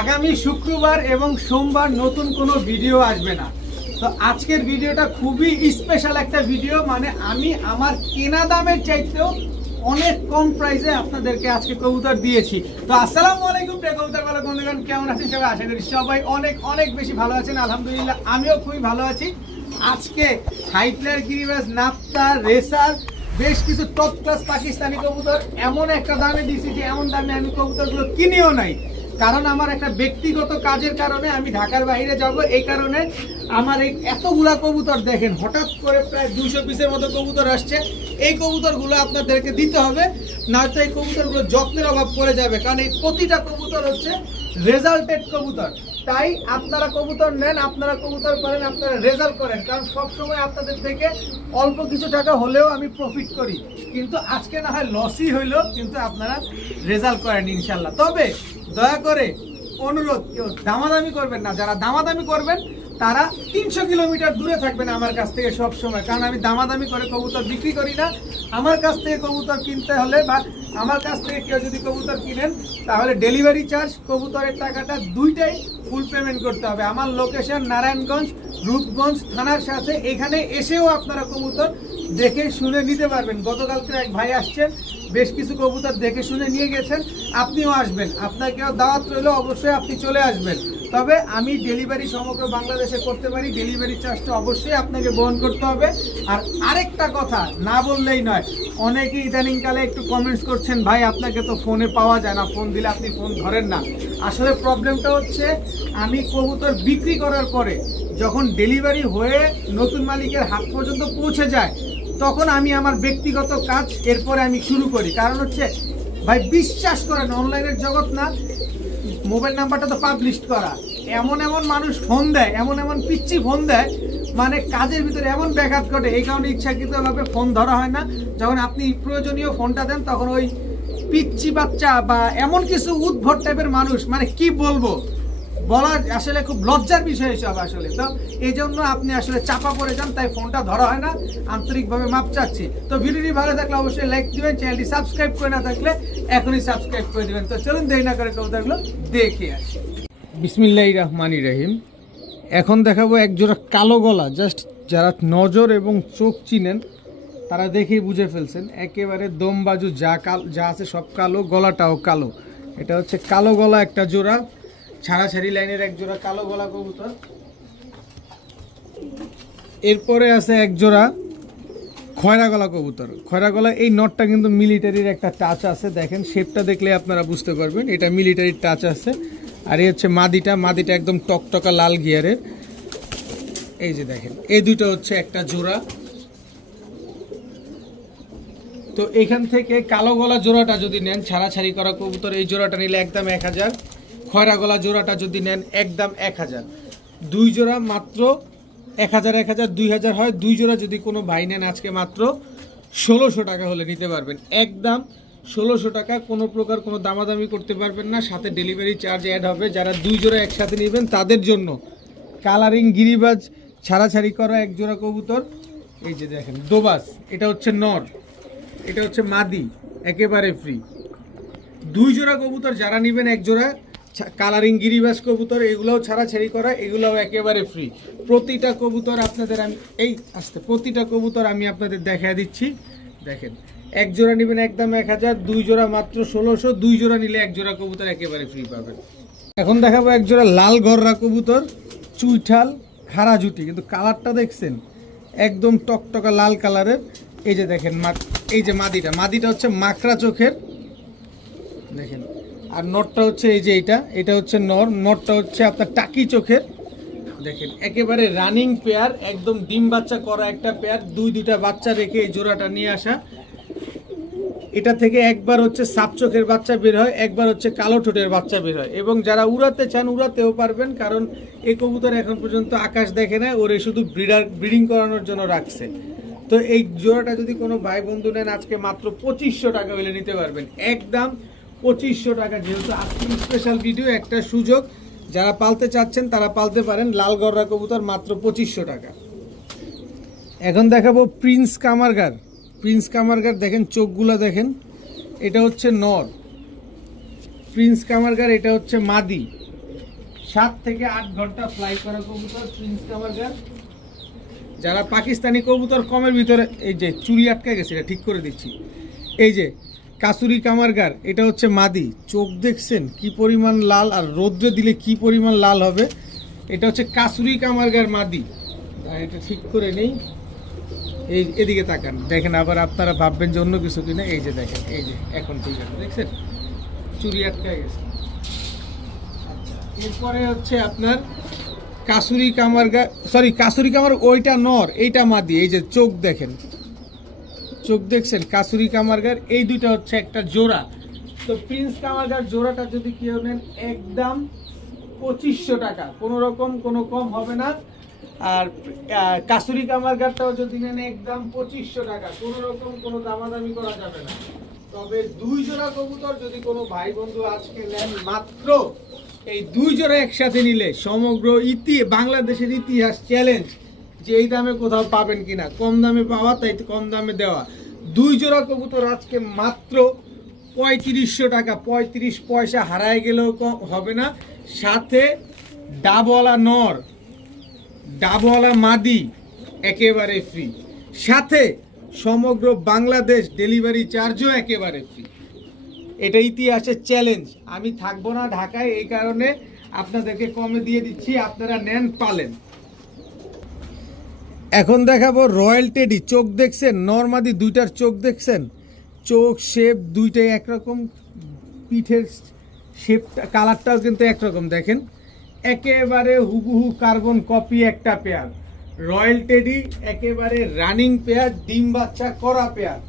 আগামী শুক্রবার এবং সোমবার নতুন কোনো ভিডিও আসবে না। তো আজকের ভিডিওটা খুবই স্পেশাল একটা ভিডিও, মানে আমি আমার কেনা দামের চাইতেও অনেক কম প্রাইসে আপনাদেরকে আজকে কবুতর দিয়েছি। তো আসসালামু আলাইকুম প্রিয় কবুতর ভালো বন্ধুগণ, কেমন আছেন সবাই? আশা করি সবাই অনেক অনেক বেশি ভালো আছেন। আলহামদুলিল্লাহ আমিও খুবই ভালো আছি। আজকে হাইফ্লায়ার, গিরিবাজ, নাপ্তা, রেসার, বেশ কিছু টপ ক্লাস পাকিস্তানি কবুতর এমন একটা দামে দিয়েছি যে এমন দামে আমি কবুতরগুলো কিনেও নাই। কারণ আমার একটা ব্যক্তিগত কাজের কারণে আমি ঢাকার বাইরে যাব, এই কারণে আমার এই এতগুলা কবুতর দেখেন হঠাৎ করে প্রায় 200 পিসের মতো কবুতর আসছে। এই কবুতরগুলো আপনাদেরকে দিতে হবে, নয়তো এই কবুতরগুলো যত্নের অভাব পড়ে যাবে। কারণ এই প্রতিটা কবুতর হচ্ছে রেজাল্টেড কবুতর। তাই আপনারা কবুতর নেন, আপনারা কবুতর করেন, আপনারা রেজাল্ট করেন। কারণ সবসময় আপনাদের থেকে অল্প কিছু টাকা হলেও আমি প্রফিট করি, কিন্তু আজকে না হয় লসই হইলো, কিন্তু আপনারা রেজাল্ট করেন ইনশাল্লাহ। তবে দয়া করে অনুরোধ, কেউ দামাদামি করবেন না। যারা দামাদামি করবেন তারা 300 কিলোমিটার দূরে থাকবেন আমার কাছ থেকে সব সময়। কারণ আমি দামাদামি করে কবুতর বিক্রি করি না। আমার কাছ থেকে কবুতর কিনতে হলে বা আমার কাছ থেকে কেউ যদি কবুতর কিনেন তাহলে ডেলিভারি চার্জ, কবুতরের টাকাটা দুইটাই ফুল পেমেন্ট করতে হবে। আমার লোকেশন নারায়ণগঞ্জ রূপগঞ্জ থানার সাথে। এখানে এসেও আপনারা কবুতর দেখে শুনে নিতে পারবেন। গতকালকে এক ভাই আসছেন, বেশ কিছু কবুতর দেখে শুনে নিয়ে গেছেন। আপনিও আসবেন, আপনাকেও দাওয়াত রইল, অবশ্যই আপনি চলে আসবেন। তবে আমি ডেলিভারি সমগ্র বাংলাদেশে করতে পারি, ডেলিভারি চার্জটা অবশ্যই আপনাকে বহন করতে হবে। আর আরেকটা কথা না বললেই নয়, অনেকে ইদানিংকালে একটু কমেন্টস করছেন, ভাই আপনাকে তো ফোনে পাওয়া যায় না, ফোন দিলে আপনি ফোন ধরেন না। আসলে প্রবলেমটা হচ্ছে আমি কবুতর বিক্রি করার পরে যখন ডেলিভারি হয়ে নতুন মালিকের হাত পর্যন্ত পৌঁছে যায়, তখন আমি আমার ব্যক্তিগত কাজ এরপরে আমি শুরু করি। কারণ হচ্ছে ভাই বিশ্বাস করেন, অনলাইনের জগৎ না, মোবাইল নাম্বারটা তো পাবলিশ করা, এমন এমন মানুষ ফোন দেয়, এমন এমন পিচ্ছি ফোন দেয়, মানে কাজের ভিতরে এমন ব্যাঘাত ঘটে। এই কারণে ইচ্ছাকৃতভাবে ফোন ধরা হয় না। যখন আপনি প্রয়োজনীয় ফোনটা দেন তখন ওই পিচ্ছি বাচ্চা বা এমন কিছু উদ্ভট টাইপের মানুষ, মানে কি বলবো, বলা আসলে খুব লজ্জার বিষয় এসব আসলে। তো এই জন্য আপনি আসলে চাপা পড়ে যান, তাই ফোনটা ধরা হয় না। আন্তরিকভাবে মাপ চাচ্ছি। তো ভিডিওটি ভালো থাকলে অবশ্যই লাইক দিবেন, চ্যানেলটি সাবস্ক্রাইব করে না থাকলে এখনই সাবস্ক্রাইব করে দিবেন। তো চলুন দেরি না করে কবুতরগুলো দেখে আসি। বিসমিল্লাহির রহমানির রহিম। এখন দেখাবো এক জোড়া কালো গলা। জাস্ট যারা নজর এবং চোখ চিনেন তারা দেখেই বুঝে ফেলছেন, একেবারে দম বাজু যা আছে সব কালো, গলাটাও কালো। এটা হচ্ছে কালো গলা একটা জোড়া, ছাড়াছাড়ি লাইনের এক জোড়া কালো গলা কবুতর। এরপরে আছে এক জোড়া খয়রা গলা কবুতর। খয়রা গলা এই নটটা কিন্তু মিলিটারির একটা টাচ আছে, দেখেন শেপটা দেখলে আপনারা বুঝতে পারবেন এটা মিলিটারির টাচ আছে। আর এই হচ্ছে মাদিটা একদম টকটকা লাল গিয়ারের। এই যে দেখেন এই দুটো হচ্ছে একটা জোড়া। তো এখান থেকে কালো গলা জোড়াটা যদি নেন, ছাড়াছাড়ি করা কবুতর, এই জোড়াটা নিলে একদম 1000। খয়রা গলা জোড়াটা যদি নেন একদম 1000। দুই জোড়া মাত্র 1000 2000 হয়। দুই জোড়া যদি কোনো ভাই নেন আজকে মাত্র 1600 টাকা হলে নিতে পারবেন, একদম 1600 টাকা। কোনো প্রকার কোনো দামাদামি করতে পারবেন না, সাথে ডেলিভারি চার্জ অ্যাড হবে। যারা দুই জোড়া একসাথে নেবেন তাদের জন্য কালারিং গিরিবাজ ছাড়াছাড়ি করা এক জোড়া কবুতর। এই যে দেখেন দোবাস, এটা হচ্ছে নর, এটা হচ্ছে মাদি, একেবারে ফ্রি। দুই জোড়া কবুতর যারা নেবেন, এক জোড়া কালারিং গিরিবাজ কবুতর, এগুলোও ছাড়াছাড়ি করা, এগুলোও একেবারে ফ্রি। প্রতিটা কবুতর আপনাদের আমি প্রতিটা কবুতর আমি আপনাদের দেখা দিচ্ছি। দেখেন এক জোড়া নেবেন একদম 1000, দুই জোড়া মাত্র 1600, দুই জোড়া নিলে এক জোড়া কবুতর একেবারে ফ্রি পাবেন। এখন দেখাবো এক জোড়া লাল গররা কবুতর, চুইঠাল খাড়া জুটি, কিন্তু কালারটা দেখছেন একদম টকটকা লাল কালারের। এই যে দেখেন এই যে মাদিটা হচ্ছে মাকড়া চোখের, দেখেন। আর নটটা হচ্ছে এই যে এটা হচ্ছে নটটা হচ্ছে আপনার টাকি চোখের। দেখেন একেবারে রানিং পেয়ার, একদম ডিম বাচ্চা করা একটা পেয়ার। দুইটা বাচ্চা রেখে এই জোড়াটা নিয়ে আসা। এটা থেকে একবার হচ্ছে সাপ চোখের বাচ্চা বের হয়, একবার হচ্ছে কালো ঠোঁটের বাচ্চা বের হয়। এবং যারা উড়াতে চান উড়াতেও পারবেন, কারণ এই কবুতর এখন পর্যন্ত আকাশ দেখে না, ওরে শুধু ব্রিডিং করানোর জন্য রাখছে। তো এই জোড়াটা যদি কোনো ভাই বন্ধু নেন আজকে মাত্র 2500 টাকা হলে নিতে পারবেন, একদম 2500 টাকা। যেহেতু আজকে স্পেশাল ভিডিও, একটা সুযোগ, যারা পালতে চাচ্ছেন তারা পালতে পারেন। লাল গররা কবুতর মাত্র 2500 টাকা। এখন দেখাবো প্রিন্স কামারগার। দেখেন চোখগুলা দেখেন, এটা হচ্ছে নর প্রিন্স কামারগার, এটা হচ্ছে মাদি। 7 থেকে 8 ঘন্টা ফ্লাই করা কবুতর প্রিন্স কামারগার। যারা পাকিস্তানি কবুতর কমের ভিতরে, এই যে চুরি আটকে গেছে, এটা ঠিক করে দিচ্ছি। এই যে কাসুরি কামারগার, এটা হচ্ছে মাদি, চোখ দেখছেন কি পরিমাণ লাল, আর রৌদ্রে দিলে কি পরিমাণ লাল হবে। এটা হচ্ছে কাসুরি কামারগার মাদি। এটা ঠিক করে নেই, এই এদিকে তাকান, দেখেন আবার আপনারা ভাববেন যে অন্য কিছু কিনা। এই যে দেখেন, এই যে এখন ঠিক আছে, দেখছেন চুরি আটকে গেছে। আচ্ছা, এরপরে হচ্ছে আপনার কাসুরি কামারগা, সরি কাসুরি কামার, ওইটা নর, এইটা মাদি। এই যে চোখ দেখেন, চোখ দেখছেন কাসুরি কামারগার। এই দুইটা হচ্ছে একটা জোড়া। তো প্রিন্স কামারগার জোড়াটা যদি কেউ নেন একদম 2500 টাকা, কোনো রকম কোনো কম হবে না। আর কাসুরি কামারগারটাও যদি নেন একদম 2500 টাকা, কোনো রকম কোনো দামাদামি করা যাবে না। তবে 2 জোড়া কবুতর যদি কোনো ভাই বন্ধু আজকে নেন, মাত্র এই 2 জোড়া একসাথে নিলে সমগ্র বাংলাদেশের ইতিহাস চ্যালেঞ্জ যে এই দামে কোথাও পাবেন কিনা। কম দামে পাওয়া, তাই কম দামে দেওয়া। 2 জোড়া কবুতর আজকে মাত্র 3500 টাকা, 35 পয়সা হারায় গেলেও কম হবে না। সাথে ডাবওয়ালা নর, ডাবওয়ালা মাদি একেবারে ফ্রি, সাথে সমগ্র বাংলাদেশ ডেলিভারি চার্জও একেবারে ফ্রি। এটা ইতিহাসের চ্যালেঞ্জ। আমি থাকবো না ঢাকায়, এই কারণে আপনাদেরকে কমে দিয়ে দিচ্ছি, আপনারা নেন পালেন। এখন দেখাবো রয়্যাল টেডি। চোখ দেখছেন নরমাদি দুইটার চোখ দেখছেন, চোখ শেপ দুইটাই একরকম, পিঠের শেপটা কালারটাও কিন্তু একরকম। দেখেন একেবারে হুবহু কার্বন কপি একটা পেয়ার। রয়্যাল টেডি একেবারে রানিং পেয়ার, ডিম বাচ্চা করা পেয়ার।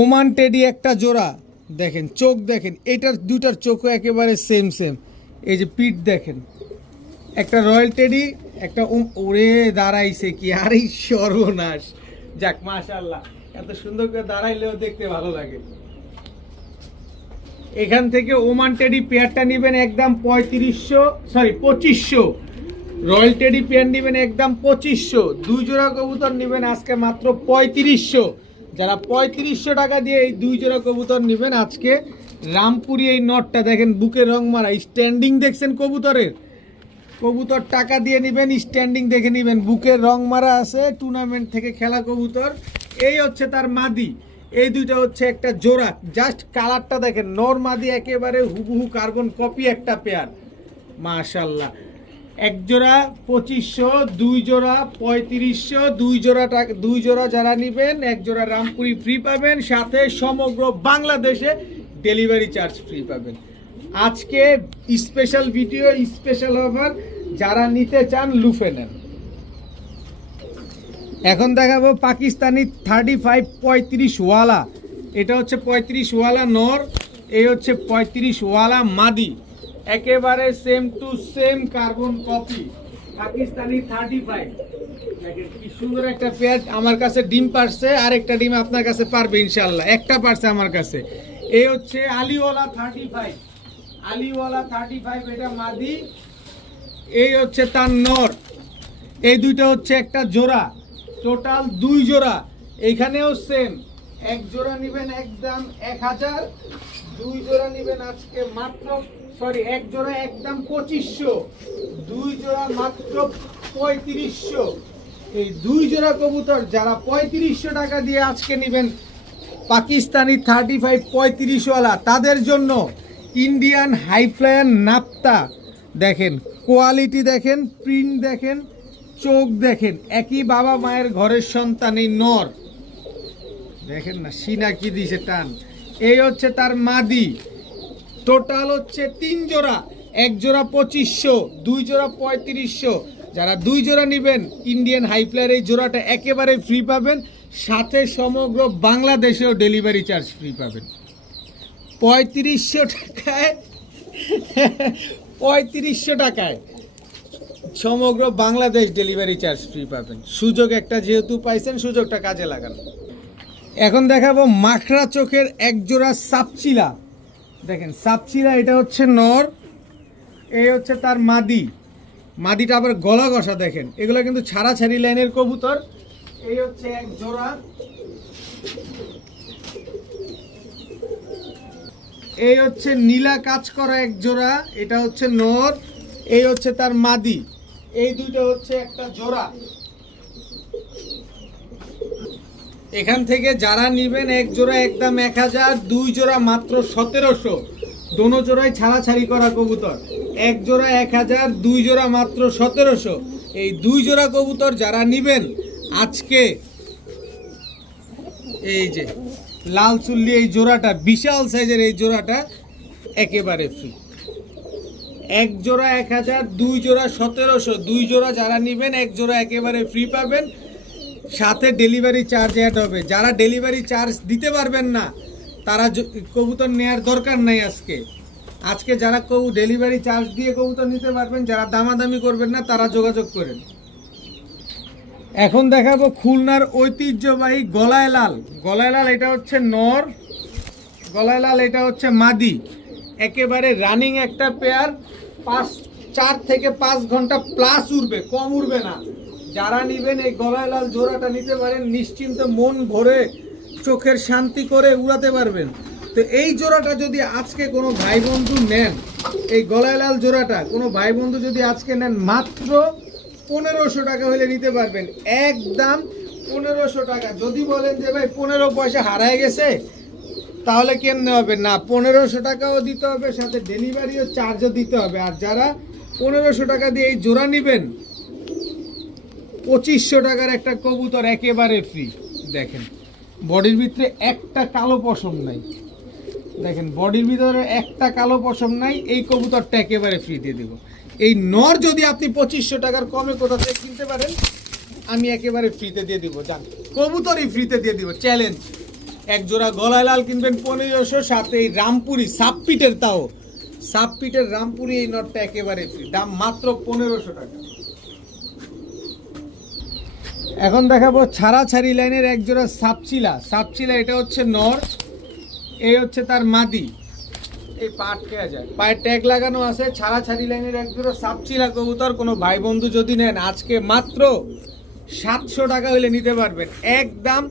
ওমান টেডি একটা জোড়া, দেখেন চোখ দেখেন, এটার দুইটার চোখও একেবারে সেম সেম। এই যে পিঠ দেখেন, একটা রয়্যাল টেডি, একটা ওরে দাঁড়াইছে কি, আরে সর্বনাশ। যাক মাশাআল্লাহ, এত সুন্দর করে দাঁড়াইলেও দেখতে ভালো লাগে। এখান থেকে ওমান টেডি পেয়ারটা নেবেন একদম 2500, রয়্যাল টেডি পেয়ার নেবেন একদম 2500। 2 জোড়া কবুতর নেবেন আজকে মাত্র 3500। যারা 3500 টাকা দিয়ে এই 2 জোড়া কবুতর নেবেন আজকে, রামপুরি এই নটটা দেখেন, বুকে রং মারা, স্ট্যান্ডিং দেখছেন কবুতরের, কবুতর টাকা দিয়ে নেবেন, স্ট্যান্ডিং দেখে নেবেন, বুকের রং মারা আছে, টুর্নামেন্ট থেকে খেলা কবুতর। এই হচ্ছে তার মাদি। এই দুইটা হচ্ছে একটা জোড়া, জাস্ট কালারটা দেখেন, নর মাদি একেবারে হুবহু কার্বন কপি একটা পেয়ার। মাশাআল্লাহ, এক জোড়া 2500, 2 জোড়া 3500, 2 জোড়া টাকা, 2 জোড়া যারা নেবেন এক জোড়া রামপুরি ফ্রি পাবেন, সাথে সমগ্র বাংলাদেশে ডেলিভারি চার্জ ফ্রি পাবেন। আজকে স্পেশাল ভিডিও, স্পেশাল অফার, যারা নিতে চান লুফে নেন। এখন দেখাবো পাকিস্তানি 35 ওয়ালা। এটা হচ্ছে 35 ওয়ালা নর, এই হচ্ছে 35 ওয়ালা মাদি, একেবারে same to same carbon copy Pakistani 35। দেখেন কি সুন্দর একটা পেয়ার। আমার কাছে ডিম পারছে, আর একটা ডিম আপনার কাছে পারবে ইনশাআল্লাহ, একটা পারছে আমার কাছে। এই হচ্ছে আলিওয়ালা 35, আলিওয়ালা 35, এটা মাদি। এই হচ্ছে তার নর। এই দুইটা হচ্ছে একটা জোড়া, টোটাল 2 জোড়া। এইখানেও সেম, এক জোড়া নেবেন একদম 1000, 2 জোড়া নেবেন আজকে মাত্র, সরি এক জোড়া একদম 2500, 2 জোড়া মাত্র 3500। এই 2 জোড়া কবুতর যারা 3500 টাকা দিয়ে আজকে নেবেন পাকিস্তানি 35 35 ওয়ালা, তাদের জন্য ইন্ডিয়ান হাইফ্লায়ার নাপ্তা। দেখেন কোয়ালিটি দেখেন, প্রিন্ট দেখেন, চোখ দেখেন, একই বাবা মায়ের ঘরের সন্তান এই নর। দেখেন না সিনা কি দিছে টান। এই হচ্ছে তার মাদি। টোটাল হচ্ছে 3 জোড়া, এক জোড়া 2500, 2 জোড়া 3500। যারা 2 জোড়া নেবেন ইন্ডিয়ান হাইফ্লায়ার এই জোড়াটা একেবারে ফ্রি পাবেন, সাথে সমগ্র বাংলাদেশেও ডেলিভারি চার্জ ফ্রি পাবেন। 3500 টাকায় 3500 টাকায় সমগ্র বাংলাদেশ ডেলিভারি চার্জ ফ্রি পাবেন। সুযোগ একটা যেহেতু পাইছেন, সুযোগটা কাজে লাগান। এখন দেখাবো মাখরা চোখের এক জোড়া সাপচিলা। দেখেন সাপচিলা, এটা হচ্ছে নর, এই হচ্ছে তার মাদি। মাদিটা আবার গলা ঘষা দেখেন, এগুলো কিন্তু ছাড়াছাড়ি লাইনের কবুতর। এই হচ্ছে এক জোড়া। এই হচ্ছে নীলা কাজ করা এক জোড়া, এটা হচ্ছে নর, এই হচ্ছে তার মাদি। এই দুইটা হচ্ছে একটা জোড়া। এখান থেকে যারা নেবেন এক জোড়া একদম 1000, দুই জোড়া মাত্র 1700। দোনো জোড়ায় ছাড়াছাড়ি করা কবুতর। এক জোড়া 1000, দুই জোড়া মাত্র 1700। এই দুই জোড়া কবুতর যারা নেবেন আজকে, এই যে লাল চুল্লি এই জোড়াটা, বিশাল সাইজের এই জোড়াটা একেবারে ফ্রি। এক জোড়া 1000, দুই জোড়া 1700। দুই জোড়া যারা নেবেন এক জোড়া একেবারে ফ্রি পাবেন, সাথে ডেলিভারি চার্জ অ্যাড হবে। যারা ডেলিভারি চার্জ দিতে পারবেন না তারা কবুতর নেওয়ার দরকার নাই। আজকে যারা ডেলিভারি চার্জ দিয়ে কবুতর নিতে পারবেন, যারা দামাদামি করবেন না তারা যোগাযোগ করেন। এখন দেখাবো খুলনার ঐতিহ্যবাহী গলায় লাল। গলায় লাল এটা হচ্ছে নর, গলায় লাল এটা হচ্ছে মাদি। একেবারে রানিং একটা পেয়ার, 4 থেকে 5 ঘন্টা প্লাস উড়বে, কম উড়বে না। যারা নেবেন এই গলায় লাল জোড়াটা নিতে পারেন, নিশ্চিন্তে মন ভরে চোখের শান্তি করে উড়াতে পারবেন। তো এই জোড়াটা যদি আজকে কোনো ভাই বন্ধু নেন, এই গলায় লাল জোড়াটা কোনো ভাই বন্ধু যদি আজকে নেন, মাত্র 1500 টাকা হলে নিতে পারবেন, একদম 1500 টাকা। যদি বলেন যে ভাই 15 পয়সা হারায় গেছে, তাহলে কেমনে হবে? না, 1500 টাকাও দিতে হবে, সাথে ডেলিভারিও চার্জও দিতে হবে। আর যারা 1500 টাকা দিয়ে এই জোড়া নেবেন, 2500 টাকার একটা কবুতর একেবারে ফ্রি। দেখেন বডির ভিতরে একটা কালো পশম নাই, দেখেন বডির ভিতরে একটা কালো পশম নাই, এই কবুতরটা একেবারে ফ্রি দিয়ে দেবো। এই নর যদি আপনি 2500 টাকার কমে কোথা থেকে কিনতে পারেন, আমি একেবারে ফ্রিতে দিয়ে দিব। জান, কবুতরই ফ্রিতে দিয়ে দিব, চ্যালেঞ্জ। এক জোড়া গলায় লাল কিনবেন 1500, সাথে এই রামপুরি সাবপিটের, তাও সাবপিটের রামপুরি এই নটটা একেবারে ফ্রি, দাম মাত্র 1500 টাকা। এখন দেখাবো ছাড়াছাড়ি লাইনের এক জোড়া সাপচিলা। সাপচিলা এটা হচ্ছে নর, এই হচ্ছে তার মাদি। এই পায়ের ট্যাগ লাগানো আছে। ছাড়াছাড়ি লাইনের এক জোড়া সাপচিলা কবুতর কোনো ভাই বন্ধু যদি নেন, আজকে মাত্র 700 টাকা হলে নিতে পারবেন, একদম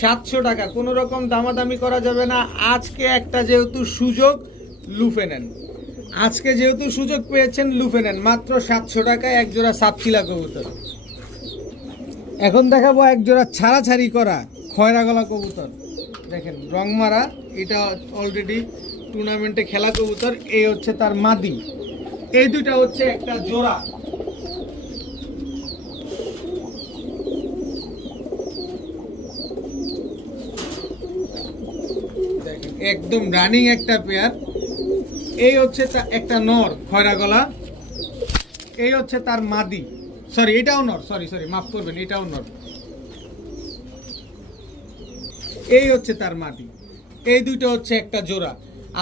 700 টাকা। কোনো রকম দামাদামি করা যাবে না। আজকে একটা যেহেতু সুযোগ, লুফে নেন। আজকে যেহেতু সুযোগ পেয়েছেন, লুফে নেন, মাত্র 700 টাকায় এক জোড়া সাপচিলা কবুতর। এখন দেখাবো এক জোড়া ছাড়াছাড়ি করা খয়রা গলা কবুতর। দেখেন রং মারা, এটা অলরেডি টুর্নামেন্টে খেলা কবুতর। এই হচ্ছে তার মাদি, এই দুইটা হচ্ছে একটা জোড়া। দেখেন একদম রানিং একটা পেয়ার। এই হচ্ছে একটা নর খয়রা গলা, এই হচ্ছে তার মাদি। সরি, এটাও নর, সরি মাফ করবেন, এটাও নর। এই হচ্ছে তার মাদি। এই দুইটা হচ্ছে একটা জোড়া।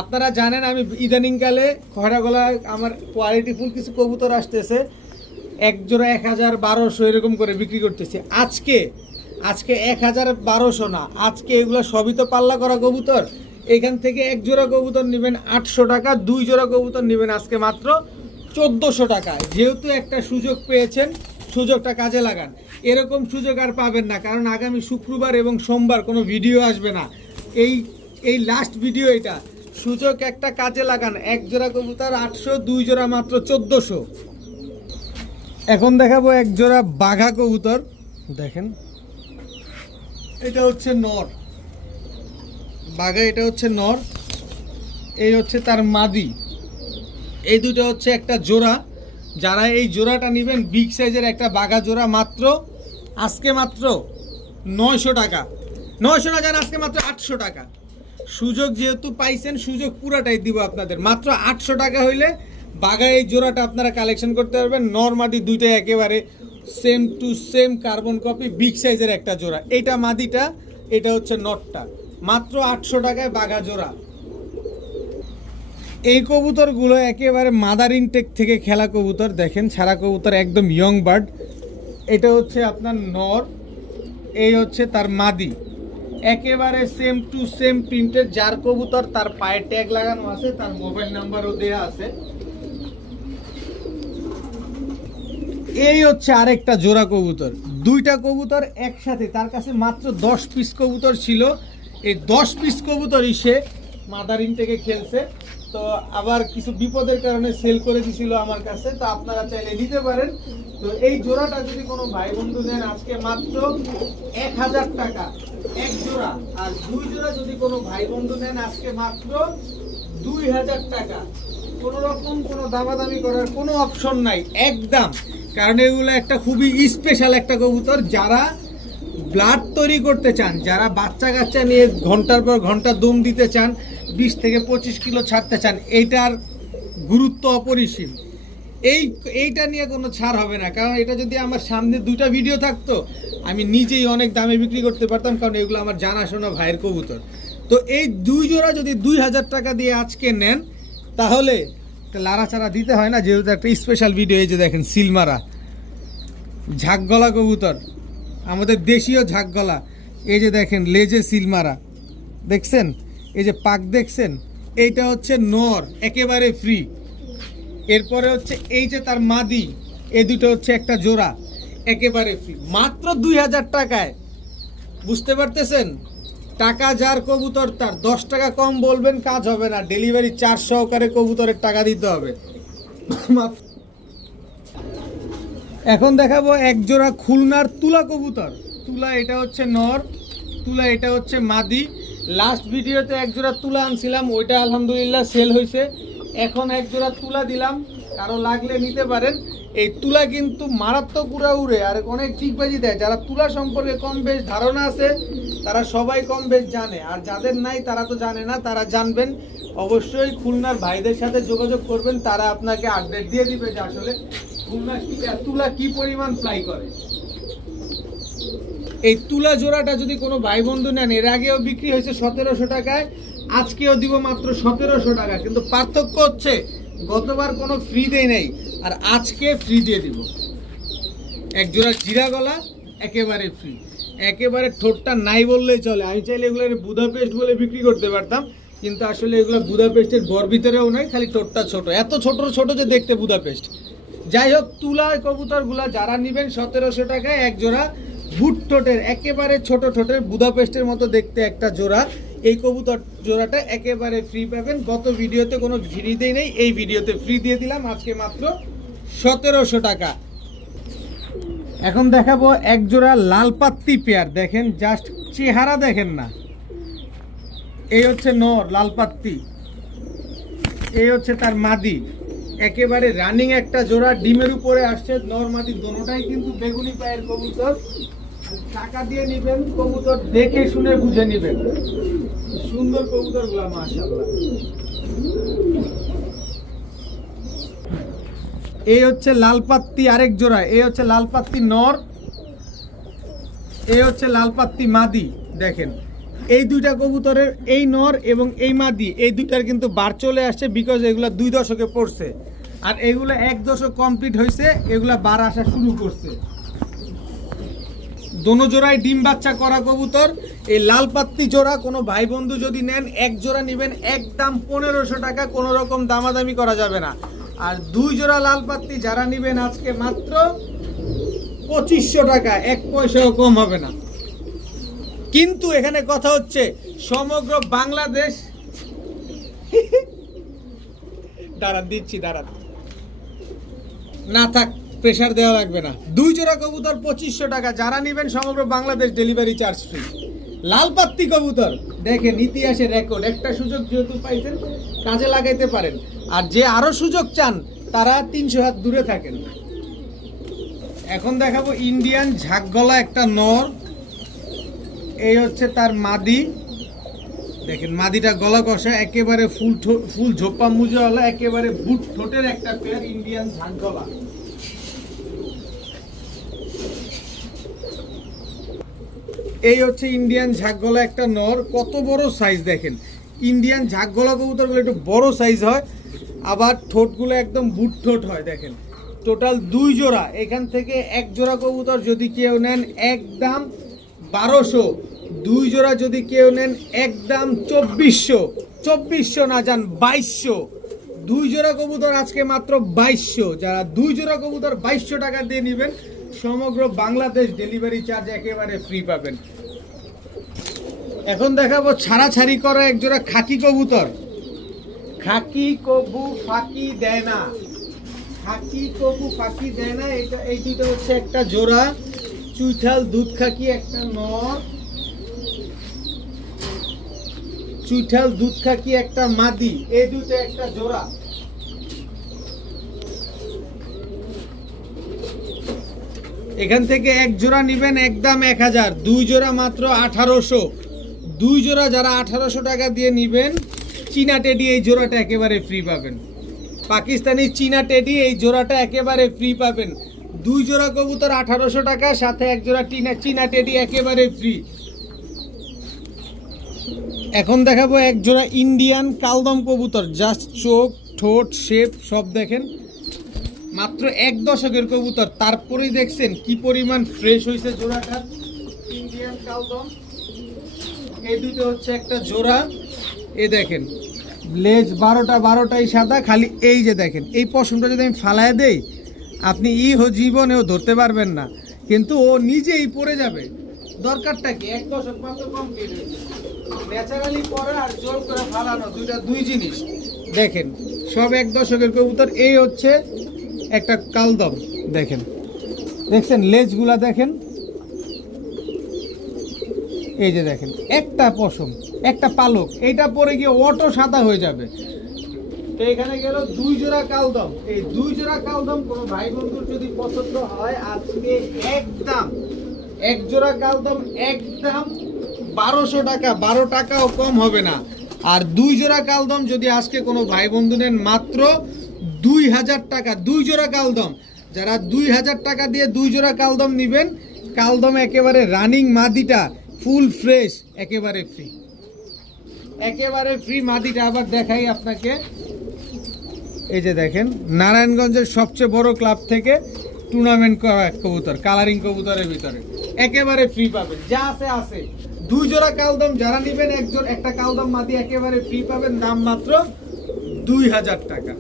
আপনারা জানেন আমি ইদানিংকালে খয়রা গলা আমার কোয়ালিটিফুল কিছু কবুতর আসতেছে, এক জোড়া 1000-1200 এরকম করে বিক্রি করতেছে। আজকে 1000-1200 না, আজকে এগুলো সবই তো পাল্লা করা কবুতর। এখান থেকে এক জোড়া কবুতর নেবেন 800 টাকা, দুই জোড়া কবুতর নেবেন আজকে মাত্র 1400 টাকা। যেহেতু একটা সুযোগ পেয়েছেন, সুযোগটা কাজে লাগান। এরকম সুযোগ আর পাবেন না, কারণ আগামী শুক্রবার এবং সোমবার কোনো ভিডিও আসবে না। এই লাস্ট ভিডিও এটা। সুযোগ একটা কাজে লাগান। এক জোড়া কবুতর 800, দুই জোড়া মাত্র 1400। এখন দেখাবো এক জোড়া বাঘা কবুতর। দেখেন এটা হচ্ছে নর বাঘা, এটা হচ্ছে নর, এই হচ্ছে তার মাদি। এই দুটো হচ্ছে একটা জোড়া। যারা এই জোড়াটা নেবেন, বিগ সাইজের একটা বাঘা জোড়া, আজকে মাত্র 900 টাকা। 900 না, জান আজকে মাত্র 800 টাকা। সুযোগ যেহেতু পাইছেন, সুযোগ পুরাটাই দিব আপনাদের। মাত্র 800 টাকা হইলে বাঘা এই জোড়াটা আপনারা কালেকশন করতে পারবেন। নর মাদি দুইটাই একেবারে same to same carbon copy, big সাইজের একটা জোড়া। এইটা মাদিটা, এটা হচ্ছে নটটা। মাত্র 800 টাকায় বাঘা জোড়া। এই কবুতরগুলো একেবারে মাদার ইনটেক থেকে খেলা কবুতর। দেখেন ছাড়া কবুতর, একদম ইয়ং বার্ড। এটা হচ্ছে আপনার নর, এই হচ্ছে তার মাদি। একেবারে সেম টু সেম প্রিন্টের। যার কবুতর তার পায়ে ট্যাগ লাগানো আছে, তার মোবাইল নাম্বারও দেওয়া আছে। এই হচ্ছে আরেকটা জোড়া কবুতর। দুইটা কবুতর একসাথে, তার কাছে মাত্র 10 পিস কবুতর ছিল। এই 10 পিস কবুতরই সে মাদার ইনটেকে খেলছে, তো আবার কিছু বিপদের কারণে সেল করে দিছিল আমার কাছে, তো আপনারা চাইলে নিতে পারেন। তো এই জোড়াটা যদি কোনো ভাই বন্ধু নেন আজকে মাত্র 1000 টাকা এক জোড়া, আর 2 জোড়া যদি কোনো ভাই বন্ধু নেন আজকে মাত্র 2000 টাকা। কোনো রকম কোনো দামাদামি করার কোনো অপশন নাই, একদম। কারণ এগুলো একটা খুবই স্পেশাল একটা কবুতর, যারা ব্লাড তৈরি করতে চান, যারা বাচ্চা কাচ্চা নিয়ে ঘন্টার পর ঘন্টা দম দিতে চান, 20 থেকে 25 কিলো ছাড়তে চান, এইটার গুরুত্ব অপরিসীম। এইটা নিয়ে কোনো ছাড় হবে না, কারণ এটা যদি আমার সামনে 2টা ভিডিও থাকতো আমি নিজেই অনেক দামে বিক্রি করতে পারতাম, কারণ এগুলো আমার জানাশোনা ভাইয়ের কবুতর। তো এই 2 জোড়া যদি 2000 টাকা দিয়ে আজকে নেন তাহলে লাড়াচাড়া দিতে হয় না, যেহেতু একটা স্পেশাল ভিডিও। এই যে দেখেন সিলমারা ঝাঁকগলা কবুতর, আমাদের দেশীয় ঝাঁকগলা। এই যে দেখেন লেজে সিলমারা দেখছেন, এই যে পাক দেখছেন, এইটা হচ্ছে নর, একেবারে ফ্রি। এরপরে হচ্ছে এই যে তার মাদি, এই দুটো হচ্ছে একটা জোড়া, একেবারে ফ্রি, মাত্র 2000 টাকায়। বুঝতে পারতেছেন? টাকা যার কবুতর তার, 10 টাকা কম বলবেন কাজ হবে না, ডেলিভারি চার্জ সহকারে কবুতরের টাকা দিতে হবে। এখন দেখাবো এক জোড়া খুলনার তুলা কবুতর। তুলা এটা হচ্ছে নর, তুলা এটা হচ্ছে মাদি। লাস্ট ভিডিওতে এক জোড়া তুলা আনছিলাম, ওইটা আলহামদুলিল্লাহ সেল হয়েছে। এখন এক জোড়া তুলা দিলাম, কারো লাগলে নিতে পারেন। এই তুলা কিন্তু মারাত্মক উড়া উড়ে আর অনেক ঠিকবাজি দেয়। যারা তুলা সম্পর্কে কম বেশ ধারণা আছে তারা সবাই কম বেশ জানে, আর যাদের নাই তারা তো জানে না, তারা জানবেন। অবশ্যই খুলনার ভাইদের সাথে যোগাযোগ করবেন, তারা আপনাকে আপডেট দিয়ে দিবে যে আসলে খুলনা তুলা কি পরিমাণ ফ্লাই করে। এই তুলা জোড়াটা যদি কোনো ভাই বন্ধু নেন, এর আগেও বিক্রি হয়েছে 1700 টাকায়, আজকেও দিব মাত্র 1700 টাকা। কিন্তু পার্থক্য হচ্ছে গতবার কোনো ফ্রি দেই নেই, আর আজকে ফ্রি দিয়ে দিব। এক জোড়া জিরা গলা একেবারে ফ্রি, একেবারে ঠোঁটটা নাই বললেই চলে। আমি চাইলে এগুলো বুদাপেস্ট বলে বিক্রি করতে পারতাম, কিন্তু আসলে এগুলো বুদাপেস্টের গড় ভিতরেও নয়, খালি ঠোঁটটা ছোট, এত ছোট ছোট যে দেখতে বুদাপেস্ট। যাই হোক, তুলা কবুতরগুলা যারা নেবেন 1700 টাকায় এক জোড়া, বুট ঠোঁটের একেবারে ছোট ঠোঁটের বুদাপেস্টের মতো দেখতে একটা জোড়া। এই কবুতর জোড়াটা একেবারে ফ্রি পাবেন। গত ভিডিওতে কোনো ফ্রিতেই নেই, এই ভিডিওতে ফ্রি দিয়ে দিলাম আজকে মাত্র 1700 টাকা। এখন দেখাবো এক জোড়া লাল পাত্তি পেয়ার। দেখেন জাস্ট চেহারা দেখেন না, এই হচ্ছে নর লাল পাত্তি, এই হচ্ছে তার মাদি, একেবারে রানিং একটা জোড়া, ডিমের উপরে আসছে। নর মাদি দোনোটাই কিন্তু বেগুনি পায়ের কবুতর। টাকা দিয়ে নিবেন, কবুতর দেখে শুনে বুঝে নিবেন। সুন্দর কবুতর গুলা মাশাআল্লাহ। এই হচ্ছে লাল পাত্তি আরেক জোড়া, এই হচ্ছে লাল পাত্তি নর, এই হচ্ছে লাল পাত্তি মাদি। দেখেন এই দুইটা কবুতরের, এই নর এবং এই মাদি, এই দুইটার কিন্তু বার চলে আসছে, বিকজ এগুলা 2 দশকে পড়ছে, আর এগুলা 1 দশক কমপ্লিট হয়েছে, এগুলা বার আসা শুরু করছে। দোনো জোড়ায় ডিম বাচ্চা করা কবুতর। এই লাল পাত্তি জোড়া কোনো ভাই বন্ধু যদি নেন, এক জোড়া নেবেন একদম 1500 টাকা, কোনো রকম দামাদামি করা যাবে না। আর 2 জোড়া লাল পাত্তি যারা নেবেন আজকে মাত্র 2500 টাকা, 1 পয়সাও কম হবে না। কিন্তু এখানে কথা হচ্ছে সমগ্র বাংলাদেশ দাঁড়ান দিচ্ছি, দাঁড়ান না থাক, প্রেশার দেওয়া লাগবে না। 2 জোড়া কবুতর 2500 টাকা, যারা নেবেন সমগ্র বাংলাদেশ ডেলিভারি চার্জ ফ্রি। লাল পাত্তি কবুতর দেখেন ইতিহাসের রেকর্ড, একটা সুযোগ যেহেতু পাইছেন কাজে লাগাইতে পারেন, আর যে আরো সুযোগ চান তারা 300 হাত দূরে থাকেন। এখন দেখাবো ইন্ডিয়ান ঝাঁকগলা একটা নর, এই হচ্ছে তার মাদি। দেখেন মাদিটা গলা কষা, একেবারে ফুল ঝোপা মুজোওয়ালা, একেবারে বুট ঠোঁটের একটা পেয়ার ইন্ডিয়ান ঝাঁকগলা। এই হচ্ছে ইন্ডিয়ান ঝাঁকগলা একটা নর, কত বড় সাইজ দেখেন। ইন্ডিয়ান ঝাঁকগলা কবুতরগুলো একটু বড় সাইজ হয়, আবার ঠোঁটগুলো একদম বুট ঠোঁট হয়। দেখেন টোটাল 2 জোড়া, এখান থেকে এক জোড়া কবুতর যদি কেউ নেন একদম 1200, 2 জোড়া যদি কেউ নেন একদম 2400 না যান 2200। 2 জোড়া কবুতর আজকে মাত্র 2200। যারা 2 জোড়া কবুতর 2200 টাকা দিয়ে নেবেন সমগ্র বাংলাদেশ ডেলিভারি চার্জ একেবারে ফ্রি পাবেন। এখন দেখাবো ছাড়াছাড়ি করা এক জোড়া খাকি কবুতর। খাকি কবু ফাঁকি দেয় না, খাকি কবু ফাঁকি দেয় না। এটা এই দুটো হচ্ছে একটা জোড়া চুইঠাল দুধ খাকি, একটা নর চুইঠাল দুধ খাকি, একটা মাদি, এই দুটো একটা জোড়া। এখান থেকে এক জোড়া নিবেন একদম 1000, দুই জোড়া মাত্র 1800। দুই জোড়া যারা 1800 টাকা দিয়ে নিবেন, চীনা টেডি এই জোড়াটা একেবারে ফ্রি পাবেন। পাকিস্তানি চীনা টেডি এই জোড়াটা একেবারে ফ্রি পাবেন। দুই জোড়া কবুতর 1800 টাকা, সাথে এক জোড়া চীনা টেডি একেবারে ফ্রি। এখন দেখাবো এক জোড়া ইন্ডিয়ান কালদম কবুতর, জাস্ট চোখ ঠোঁট শেপ সব দেখেন, মাত্র 1 দশকের কবুতর, তারপরেই দেখছেন কি পরিমাণ ফ্রেশ হয়েছে জোড়াটা। ইন্ডিয়ান কালদম, এই দুটো হচ্ছে একটা জোড়া। এই দেখেন লেজ 12টাই সাদা, খালি এই যে দেখেন এই পশমটা যদি আমি ফালায় দেই, আপনি জীবনেও ধরতে পারবেন না, কিন্তু ও নিজেই পড়ে যাবে। দরকারটা কি, 1 দশক মাত্র কমপ্লিট হয়েছে। ন্যাচারালি পড়া আর জোর করে ফালানো দুই জিনিস। দেখেন সব 1 দশকের কবুতর। এই হচ্ছে একটা কালদম, দেখেন দেখছেন লেজগুলা দেখেন, এই যে দেখেন একটা পশম একটা পালক, এইটা পরে গিয়ে অটো সাদা হয়ে যাবে। তো এখানে গেল 2 জোড়া কালদম। এই 2 জোড়া কালদম কোনো ভাই বন্ধুর যদি পছন্দ হয়, আজকে একদম এক জোড়া কালদম একদম 1200 টাকা, 12 টাকাও কম হবে না। আর 2 জোড়া কালদম যদি আজকে কোনো ভাই বন্ধু নেন, মাত্র 2000 টাকা 2 জোড়া কালদম। যারা 2000 টাকা দিয়ে 2 জোড়া কালদম নেবেন, কালদম একেবারে রানিং মাদিটা ফুল ফ্রেশ, একেবারে ফ্রি, একেবারে ফ্রি মাদিটা। আবার দেখাই আপনাকে, এই যে দেখেন নারায়ণগঞ্জের সবচেয়ে বড় ক্লাব থেকে টুর্নামেন্ট করা কবুতর, কালারিং কবুতরের ভিতরে একেবারে ফ্রি পাবেন, যা আছে আছে। 2 জোড়া কালদম যারা নেবেন, একটা কালদম মাদি একেবারে ফ্রি পাবেন, দাম মাত্র 2000 টাকা।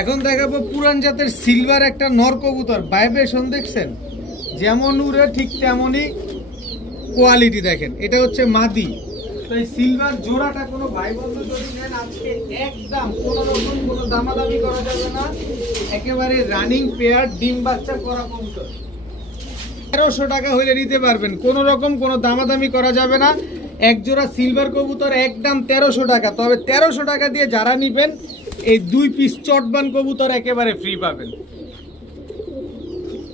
এখন দেখাবো পুরান জাতের সিলভার একটা নর কবুতর, ভাইব্রেশন দেখছেন, যেমন উড়ে ঠিক তেমনই কোয়ালিটি দেখেন। এটা হচ্ছে মাদি। তো এই সিলভার জোড়াটা কোনো ভাই বন্ধু যদি নেন, আজকে একদম কোনো রকম কোনো দামাদামি করা যাবে না, একেবারে রানিং পেয়ার ডিম বাচ্চা করা কবুতর। 1300 টাকা হইলে নিতে পারবেন, কোনো রকম কোনো দামাদামি করা যাবে না। এক জোড়া সিলভার কবুতর একদম 1300 টাকা। তবে 1300 টাকা দিয়ে যারা নিবেন, এই 2 পিস চটবান কবুতর একেবারে ফ্রি পাবেন।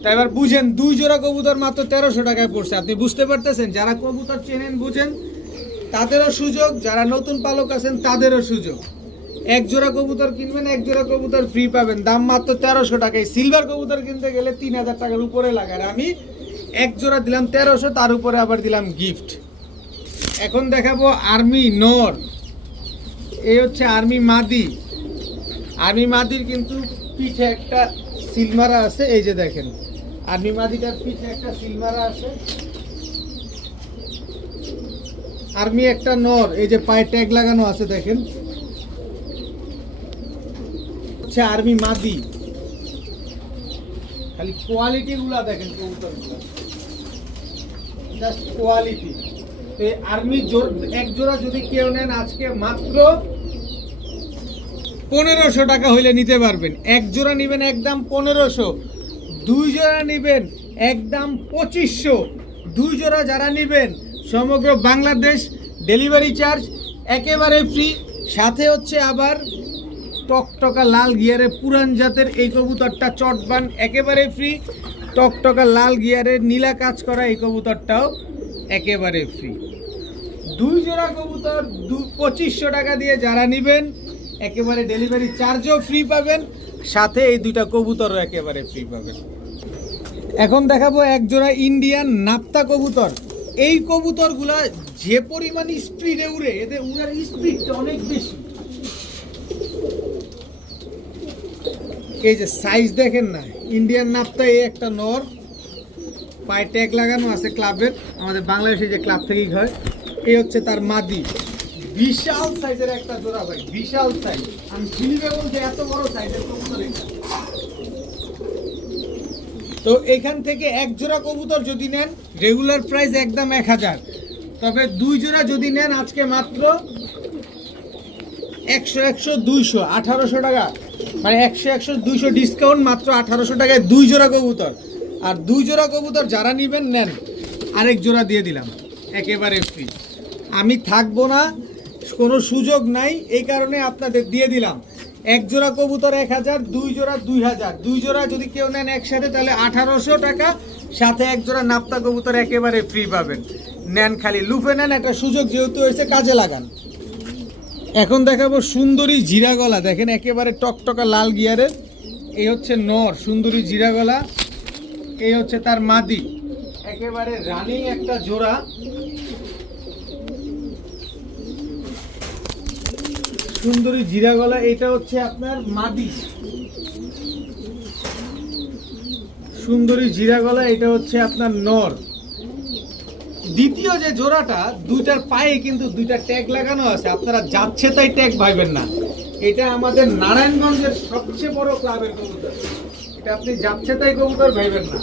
তাই এবার বুঝেন, 2 জোড়া কবুতর মাত্র 1300 টাকায় পড়ছে। আপনি বুঝতে পারতেছেন, যারা কবুতর চেনেন বুঝেন তাদেরও সুযোগ, যারা নতুন পালক আছেন তাদেরও সুযোগ। এক জোড়া কবুতর কিনবেন, এক জোড়া কবুতর ফ্রি পাবেন, দাম মাত্র 1300 টাকায়। সিলভার কবুতর কিনতে গেলে 3000 টাকার উপরে লাগে, আর আমি এক জোড়া দিলাম 1300, তার উপরে আবার দিলাম গিফট। এখন দেখাবো আর্মি নর। এই হচ্ছে আর্মি মাদি। আর্মি মাদির কিন্তু পিঠে একটা সিলমারা আছে, এই যে দেখেন আর্মি মাদিটার পিঠে একটা সিলমারা আছে। আর্মি একটা নর, এই যে পায়ে ট্যাগ লাগানো আছে দেখেন, হচ্ছে আর্মি মাদি। খালি কোয়ালিটি গুলা দেখেন, কবুতরগুলো জাস্ট কোয়ালিটি। এই আর্মি এক জোড়া যদি কেউ নেন, আজকে মাত্র 1500 টাকা হইলে নিতে পারবেন। এক জোড়া নিবেন একদম 1500, 2 জোড়া নিবেন একদম 2500। 2 জোড়া যারা নিবেন, সমগ্র বাংলাদেশ ডেলিভারি চার্জ একেবারে ফ্রি। সাথে হচ্ছে আবার টকটকা লাল গিয়ারের পুরান জাতের এই কবুতরটা চটবান একেবারে ফ্রি। টকটকা লাল গিয়ারের নীলা কাজ করা এই কবুতরটাও একেবারে ফ্রি। 2 জোড়া কবুতর 2500 টাকা দিয়ে যারা নেবেন, একেবারে ডেলিভারি চার্জও ফ্রি পাবেন, সাথে এই 2টা কবুতরও একেবারে ফ্রি পাবেন। এখন দেখাবো এক জোড়া ইন্ডিয়ান নাপ্তা কবুতর। এই কবুতরগুলা যে পরিমাণ স্পিডে উড়ে, এদের উড়ার স্পিডটা অনেক বেশি। এই যে সাইজ দেখেন না, ইন্ডিয়ান নাপ্তা। এই একটা নর, পায়ে ট্যাগ লাগানো আছে ক্লাবের, আমাদের বাংলাদেশে যে ক্লাব থেকেই হয়। এই হচ্ছে তার মাদি, বিশাল সাইজের একটা জোড়া ভাই, বিশাল সাইজ। আমি ফিলিপে বলতে এত বড় সাইজের কবুতর এটা। তো এখান থেকে এক জোড়া কবুতর যদি নেন, রেগুলার প্রাইস একদম 1000। তবে 2 জোড়া যদি নেন আজকে মাত্র 100 100 200 1800 টাকা, মানে 100 100 200 ডিসকাউন্ট, মাত্র 1800 টাকায় 2 জোড়া কবুতর। আর 2 জোড়া কবুতর যারা নেবেন নেন, আরেক জোড়া দিয়ে দিলাম একেবারে ফ্রি। আমি থাকবো না, কোনো সুযোগ নাই, এই কারণে আপনাদের দিয়ে দিলাম। 1 জোড়া কবুতর 1000, 2 জোড়া 2000, 2 জোড়া যদি কেউ নেন একসাথে তাহলে 1800 টাকা, সাথে 1 জোড়া নাপ্তা কবুতর একেবারে ফ্রি পাবেন। নেন, খালি লুফে নেন, একটা সুযোগ যেহেতু হয়েছে কাজে লাগান। এখন দেখাবো সুন্দরী জিরা গলা, দেখেন একেবারে টকটকা লাল গিয়ারের। এই হচ্ছে নর সুন্দরী জিরা গলা, এই হচ্ছে তার মাদি, একেবারে রানিং একটা জোড়া। সুন্দরী জিরা গলা, এটা হচ্ছে আপনার মাদি। সুন্দরী জিরা গলা, এটা হচ্ছে আপনার নর। দ্বিতীয় যে জোড়াটা, দুইটার পায়ে কিন্তু 2টা ট্যাগ লাগানো আছে, আপনারা যাচ্ছে তাই ট্যাগ ভাইবেন না। এটা আমাদের নারায়ণগঞ্জের সবচেয়ে বড় ক্লাবের কবুতর, এটা আপনি যাচ্ছে তাই কবুতর ভাইবেন না।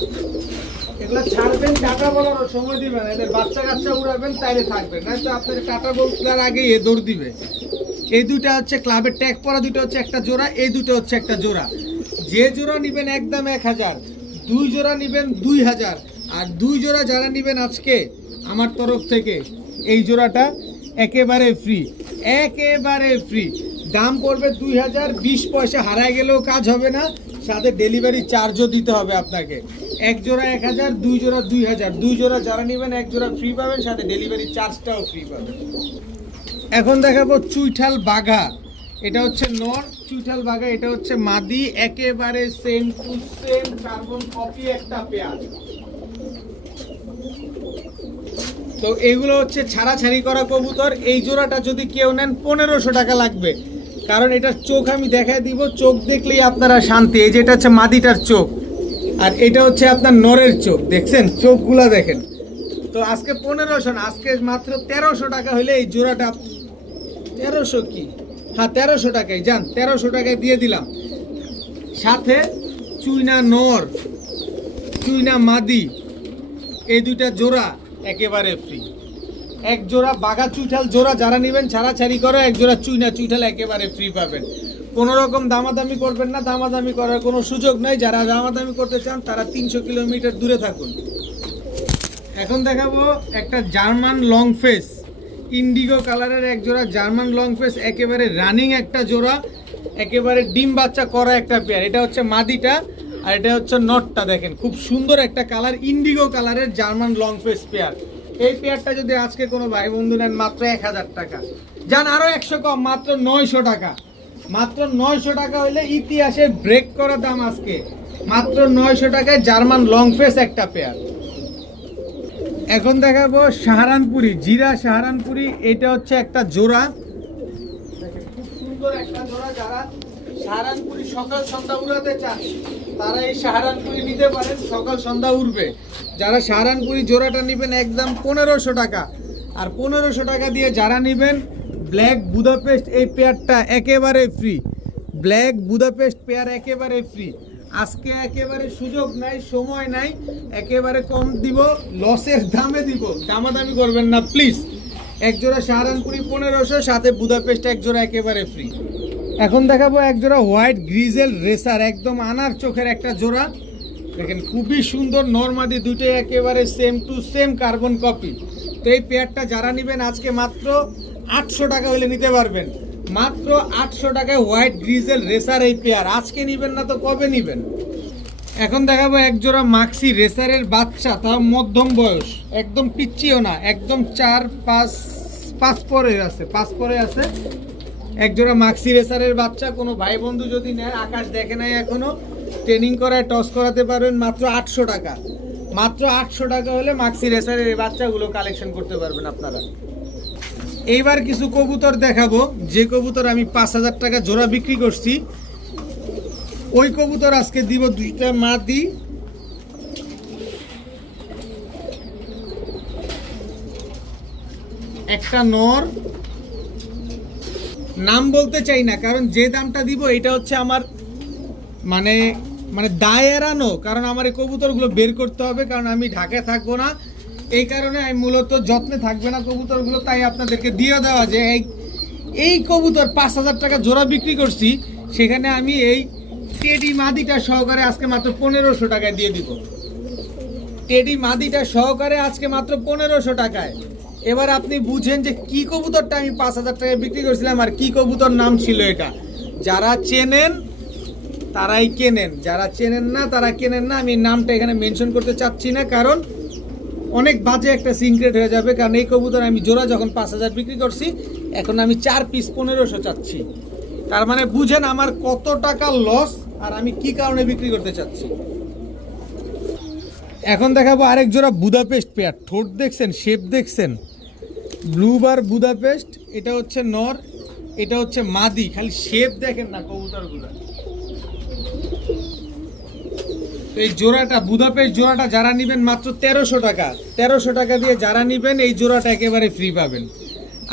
এগুলা ছাড়বেন, টাটা বলার সময় দিবেন, এদের বাচ্চা কাচ্চা উড়াবেন তাইলে থাকবেন, না তো আপনার টাটা বলার আগে এ দৌড় দিবে। এই দুইটা হচ্ছে ক্লাবের ট্যাগ পরা, দুটো হচ্ছে একটা জোড়া, এই দুটো হচ্ছে একটা জোড়া। যে জোড়া নেবেন একদম 1000, 2 জোড়া নেবেন 2000, আর 2 জোড়া যারা নেবেন আজকে আমার তরফ থেকে এই জোড়াটা একেবারে ফ্রি, একেবারে ফ্রি। দাম পড়বে 2000, 20 পয়সা হারায় গেলেও কাজ হবে না, সাথে ডেলিভারি চার্জও দিতে হবে আপনাকে। 1 জোড়া 1000, 2 জোড়া 2000, 2 জোড়া যারা নেবেন 1 জোড়া ফ্রি পাবেন, সাথে ডেলিভারি চার্জটাও ফ্রি পাবেন। এখন দেখাবো চুইঠাল বাঘা, এটা হচ্ছে নর চুইঠাল বাঘা, এটা হচ্ছে মাদি, একেবারে same to same carbon copy একটা পেয়ার। তো এগুলো হচ্ছে ছাড়াছাড়ি করা কবুতর। এই জোড়াটা যদি কেউ নেন 1500 টাকা লাগবে, কারণ এটার চোখ আমি দেখায় দিব, চোখ দেখলেই আপনারা শান্তি। এই যেটা হচ্ছে মাদিটার চোখ, আর এটা হচ্ছে আপনার নরের চোখ, দেখছেন চোখগুলা দেখেন। তো আজকে 1500 না, আজকে মাত্র 1300 টাকা হলে এই জোড়াটা, 1300 কি, হ্যাঁ 1300 টাকায় যান, 1300 টাকায় দিয়ে দিলাম। সাথে চুইনা নর চুইনা মাদি এই দুইটা জোড়া একেবারে ফ্রি। 1 জোড়া বাঘা চুইঠাল জোড়া যারা নেবেন ছাড়াছাড়ি করে, 1 জোড়া চুইনা চুইঠাল একেবারে ফ্রি পাবেন। কোনো রকম দামাদামি করবেন না, দামাদামি করার কোনো সুযোগ নাই। যারা দামাদামি করতে চান তারা 300 কিলোমিটার দূরে থাকুন। এখন দেখাবো একটা জার্মান লং ফেস, ইন্ডিগো কালারের 1 জোড়া জার্মান লং ফেস, একেবারে রানিং একটা জোড়া, একেবারে ডিম বাচ্চা করা একটা পেয়ার। এটা হচ্ছে মাদিটা আর এটা হচ্ছে নটটা, দেখেন খুব সুন্দর একটা কালার, ইন্ডিগো কালারের জার্মান লং ফেস পেয়ার। এই পেয়ারটা যদি আজকে কোনো ভাই বন্ধু নেন মাত্র 1000 টাকা, যান আরো 100 কম, মাত্র 900 টাকা। মাত্র 900 টাকা হইলে ইতিহাসে ব্রেক করা দাম আজকে, মাত্র 900 টাকায় জার্মান লং ফেস একটা পেয়ার। এখন দেখাবো সাহারানপুরি জিরা সাহারানপুরি, এটা হচ্ছে একটা জোড়া, খুব সুন্দর একটা জোড়া। যারা সাহারানপুরি সকাল সন্ধ্যা উড়াতে চান তারা এই সাহারানপুরি নিতে পারেন, সকাল সন্ধ্যা উড়বে। যারা সাহারানপুরি জোড়াটা নেবেন একদম 1500 টাকা, আর 1500 টাকা দিয়ে যারা নেবেন ব্ল্যাক বুদাপেস্ট এই পেয়ারটা একেবারে ফ্রি, ব্ল্যাক বুদাপেস্ট পেয়ার একেবারে ফ্রি। আজকে একেবারে সুযোগ নাই, সময় নাই, একেবারে কম দিব, লসের দামে দিব, দামাদামি করবেন না প্লিজ। 1 জোড়া সাহারানপুরি 1500, সাথে বুদাপেস্ট 1 জোড়া একেবারে ফ্রি। এখন দেখাবো 1 জোড়া হোয়াইট গ্রিজেল রেসার, একদম আনার চোখের একটা জোড়া, দেখেন খুবই সুন্দর, নরমাদি দুটোই একেবারে same to same carbon copy. তো এই পেয়ারটা যারা নেবেন আজকে মাত্র 800 টাকা হলে নিতে পারবেন, মাত্র 800 টাকায় হোয়াইট গ্রিজেল রেসার এই পেয়ার। আজকে নেবেন না তো কবে নেবেন? এখন দেখাবো 1 জোড়া মাক্সি রেসারের বাচ্চা, তাও মধ্যম বয়স, একদম পিচ্চিও না, একদম 4-5 পরে আছে, 5 পরে আছে। 1 জোড়া মাক্সি রেসারের বাচ্চা, কোনো ভাই বন্ধু যদি নেয়, আকাশ দেখে নাই এখনো, ট্রেনিং করায় টস করাতে পারবেন মাত্র 800 টাকা। মাত্র 800 টাকা হলে মাক্সি রেসারের এই বাচ্চাগুলো কালেকশন করতে পারবেন আপনারা। এইবার কিছু কবুতর দেখাবো, যে কবুতর আমি 5000 টাকা জোড়া বিক্রি করছি, ওই কবুতর আজকে দিব 2টা মাদি, একটা নর। নাম বলতে চাই না, কারণ যে দামটা দিব এটা হচ্ছে আমার মানে দায় এড়ানো, কারণ আমার এই কবুতরগুলো বের করতে হবে, কারণ আমি ঢাকায় থাকবো না, এই কারণে আমি মূলত যত্নে থাকবে না কবুতরগুলো, তাই আপনাদেরকে দিয়ে দেওয়া যে এই কবুতর 5,000 টাকা জোড়া বিক্রি করছি, সেখানে আমি এই টেডি মাদিটা সহকারে আজকে মাত্র 1500 টাকায় দিয়ে দিব। টেডি মাদিটা সহকারে আজকে মাত্র 1500 টাকায়। এবার আপনি বুঝেন যে কি কবুতরটা আমি 5,000 টাকায় বিক্রি করছিলাম আর কি কবুতর নাম ছিল এটা। যারা চেনেন তারাই কেনেন, যারা চেনেন না তারা কেনেন না। আমি নামটা এখানে মেনশন করতে চাচ্ছি না, কারণ অনেক বাজে একটা সিক্রেট হয়ে যাবে। কারণ এই কবুতর আমি জোড়া যখন 5,000 বিক্রি করছি, এখন আমি 4 পিস 1500 চাচ্ছি। তার মানে বুঝেন আমার কত টাকা লস আর আমি কি কারণে বিক্রি করতে চাচ্ছি। এখন দেখাবো আরেক জোড়া বুদাপেস্ট পেয়ার। ঠোঁট দেখছেন, শেপ দেখছেন, ব্লু বার বুদাপেস্ট। এটা হচ্ছে নর, এটা হচ্ছে মাদি। খালি শেপ দেখেন না কবুতরগুলো। এই জোড়াটা বুদাপেস্ট জোড়াটা যারা নেবেন মাত্র 1300 টাকা। 1300 টাকা দিয়ে যারা নেবেন এই জোড়াটা একেবারে ফ্রি পাবেন।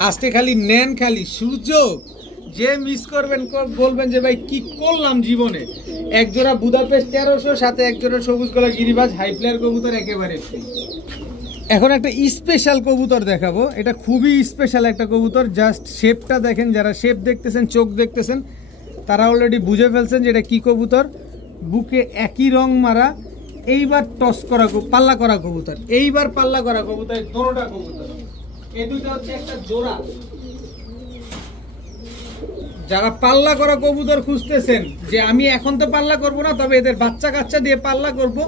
আজকে খালি নেন, খালি সুযোগ। যে মিস করবেন বলবেন যে ভাই কি করলাম জীবনে। এক জোড়া বুদাপেস্ট 1300, সাথে এক জোড়া সবুজ গলা গিরিবাজ হাই ফ্লায়ার কবুতর একেবারে ফ্রি। এখন একটা স্পেশাল কবুতর দেখাবো। এটা খুবই স্পেশাল একটা কবুতর। জাস্ট শেপটা দেখেন, যারা শেপ দেখতেছেন, চোখ দেখতেছেন, তারা অলরেডি বুঝে ফেলছেন যে এটা কি কবুতর। বুকে একই রং মারা, এইবার টস করা পাল্লা করা কবুতর, এইবার পাল্লা করা কবুতর, দোনোটা কবুতর। এই দুটো হচ্ছে একটা জোড়া। যারা পাল্লা করা কবুতর খুঁজতেছেন যে আমি এখন তো পাল্লা করব না, তবে এদের বাচ্চা কাচ্চা দিয়ে পাল্লা করব,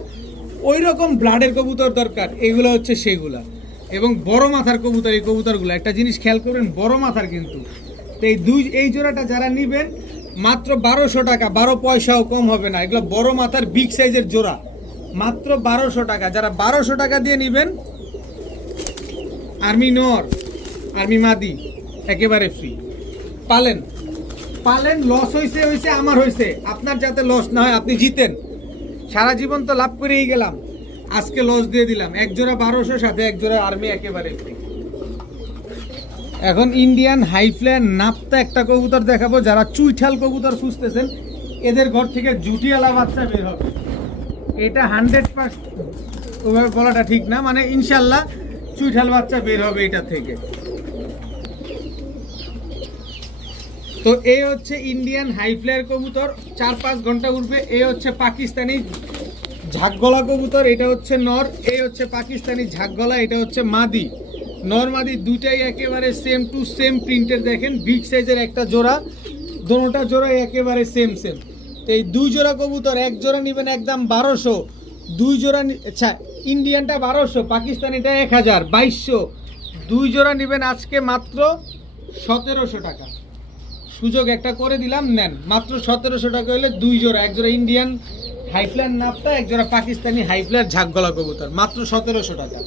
ওই রকম ব্লাডের কবুতর দরকার, এইগুলো হচ্ছে সেগুলা। এবং বড় মাথার কবুতর এই কবুতরগুলো। একটা জিনিস খেয়াল করবেন, বড় মাথার কিন্তু। তো এই জোড়াটা যারা নেবেন মাত্র 1200 টাকা, 12 পয়সাও কম হবে না। এগুলো বড় মাথার বিগ সাইজের জোড়া, মাত্র 1200 টাকা। যারা 1200 টাকা দিয়ে নেবেন, আর্মি নর আর্মি মাদি একেবারে ফ্রি। পালেন পালেন, লস হয়েছে আমার হয়েছে, আপনার যাতে লস না হয়, আপনি জিতেন। সারা জীবন তো লাভ করেই গেলাম, আজকে লস দিয়ে দিলাম। এক জোড়া 1200, সাথে এক জোড়া আর্মি একেবারে ফ্রি। এখন ইন্ডিয়ান হাই ফ্লায়ার নাপতা একটা কবুতর দেখাবো। যারা চুইঠাল কবুতর খুঁজতেছেন, এদের ঘর থেকে জুটিয়ালা বাচ্চা বের হবে। এটা 100% ওভাবে বলাটা ঠিক না, মানে ইনশাল্লাহ চুইঠাল বাচ্চা বের হবে এটা থেকে। তো এই হচ্ছে ইন্ডিয়ান হাই ফ্লায়ার কবুতর, 4-5 ঘন্টা উঠবে। এই হচ্ছে পাকিস্তানি ঝাঁকগলা কবুতর, এটা হচ্ছে নর। এই হচ্ছে পাকিস্তানি ঝাঁকগলা, এটা হচ্ছে মাদি। নর মাদি দুইটাই একেবারে সেম টু সেম প্রিন্টের। দেখেন বিগ সাইজের একটা জোড়া, দোনোটা জোড়া একেবারে সেম। তো এই দুই জোড়া কবুতর, এক জোড়া নেবেন একদম 1200, দুই জোড়া আচ্ছা ইন্ডিয়ানটা 1200, পাকিস্তানিটা 1000, 2200। দুই জোড়া নেবেন আজকে মাত্র 1700 টাকা। সুযোগ একটা করে দিলাম, নেন মাত্র 1700 টাকা হলে দুই জোড়া, এক জোড়া ইন্ডিয়ান হাই ফ্লায়ার নাপতা, এক জোড়া পাকিস্তানি হাই ফ্লায়ার ঝাঁকগলা কবুতর, মাত্র 1700 টাকা।